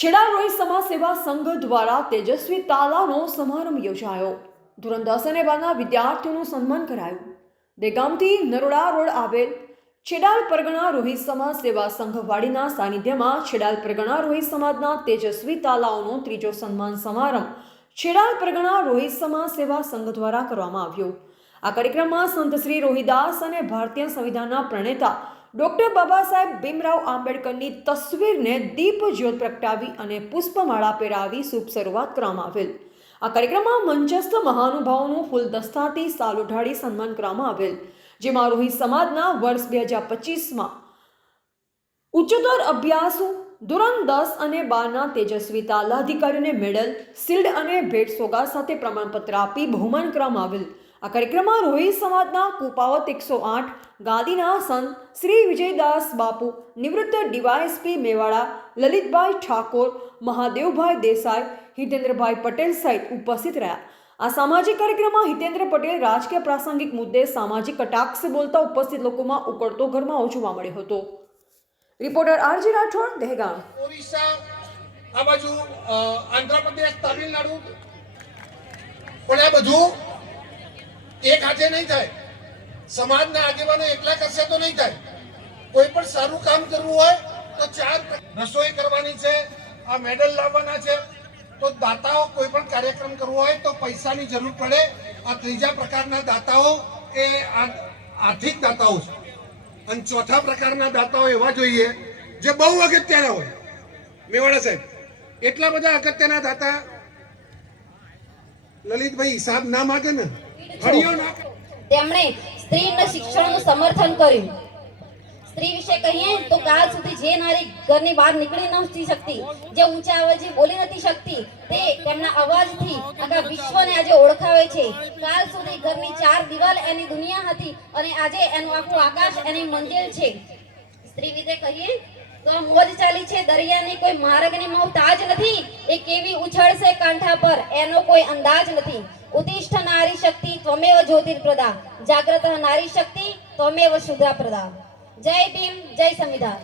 છેડા રોહિત સમાજ સેવા સંઘ દ્વારા તેજસ્વી તાલાનો સમારંભ યોજાયો. ધોરણ દસ અને બારના વિદ્યાર્થીઓનું સન્માન કરાયું. દેગામથી નરોડા રોડ આવેલ છેડાલ પરગણા રોહિત સમાજ સેવા સંઘ વાડીના સાનિધ્યમાં છેડાલ પરગણા રોહિત સમાજના તેજસ્વી તાલાઓનો ત્રીજો સન્માન સમારંભ છેડાલ પરગણા રોહિત સમાજ સેવા સંઘ દ્વારા કરવામાં આવ્યો. આ કાર્યક્રમમાં સંત શ્રી રોહિદાસ અને ભારતીય સંવિધાનના પ્રણેતા ડોક્ટર બાબા સાહેબ ભીમરાવ આંબેડકરની તસવીરને દીપ પ્રગટાવી અને પુષ્પમાળા પહેરાવી શુભ શરૂઆત કરવામાં આવેલ. આ કાર્યક્રમમાં મંચસ્થ મહાનુભાવોનું ફૂલદસ્તાથી સાલ ઉઢાડી સન્માન કરવામાં આવેલ. જેમાં રોહિત સમાજના વર્ષ બે હજાર પચીસમાં ઉચ્ચતર અભ્યાસો ધોરણ દસ અને બારના તેજસ્વી તાલા અધિકારીઓને મેડલ, શિલ્ડ અને ભેટ સોગાદ સાથે પ્રમાણપત્ર આપી બહુમાન કરવામાં આવેલ. આ કાર્યક્રમમાં રોહિત સમાજના કુપાવત એકસો આઠ, ગાંધીના સંત શ્રી વિજયદાસ બાપુ, નિવૃત્ત ડીવાયએસપી મેવાડા, લલિતભાઈ ઠાકોર, મહાદેવભાઈ દેસાઈ, હિતેન્દ્રભાઈ પટેલ સહિત ઉપસ્થિત રહ્યા. આ સામાજિક કાર્યક્રમમાં હિતેન્દ્ર પટેલ રાજકીય પ્રાસંગિક મુદ્દે સામાજિક કટાક્ષ બોલતા ઉપસ્થિત લોકોમાં ઉકળતો ઘરમાં જોવા મળ્યો હતો. Reporter R G Rathod, Dehgam. Orissa આ બાજુ આંધ્રપ્રદેશ તમિલનાડુ, પણ આ બધું એક હાથે નહીં થાય. સમાજના આગેવાનો એકલા કરશે તો નહીં થાય. કોઈ પણ સારું કામ કરવું હોય તો ચાર રસોઈ કરવાની છે, આ મેડલ લાવવાના છે. તો દાતાઓ કોઈ પણ કાર્યક્રમ કરવો હોય તો પૈસાની જરૂર પડે. આ ત્રીજા પ્રકારના દાતાઓ એ આર્થિક દાતાઓ છે. અને ચોથા પ્રકારના દાતાઓ એવા જોઈએ જે બહુ અગત્યના હોય. મેવાડા સાહેબ, એટલા બધા અગત્યના દાતા લલિતભાઈ હિસાબ ના માગે ને? તેમણે સ્ત્રીના શિક્ષણનું સમર્થન કર્યું. સ્ત્રી વિશે કહીએ તો કાલ સુધી જે નારી ઘરની બહાર નીકળી નથી શકતી જે ઊંચા અવાજે બોલી નથી શકતી તે તેમના અવાજથી આખા વિશ્વને આજે ઓળખાવે છે. કાલ સુધી ઘરની ચાર દિવાલ એની દુનિયા હતી અને આજે એનું આખું આકાશ એની મંદિર છે. સ્ત્રી વિશે કહીએ તો મોજ ચાલી છે. દરિયાની કોઈ માર્ગની મોહતાજ નથી. એ કેવી ઉછળશે કાંઠા પર? એનો કોઈ અંદાજ નથી. ઉત્તિષ્ઠ નારી શક્તિ ત્વમેવ જ્યોતિર્પ્રદા જાગ્રત નારી શક્તિ ત્વમેવ શુદ્રા પ્રદા જય ભીમ જય સંવિધાન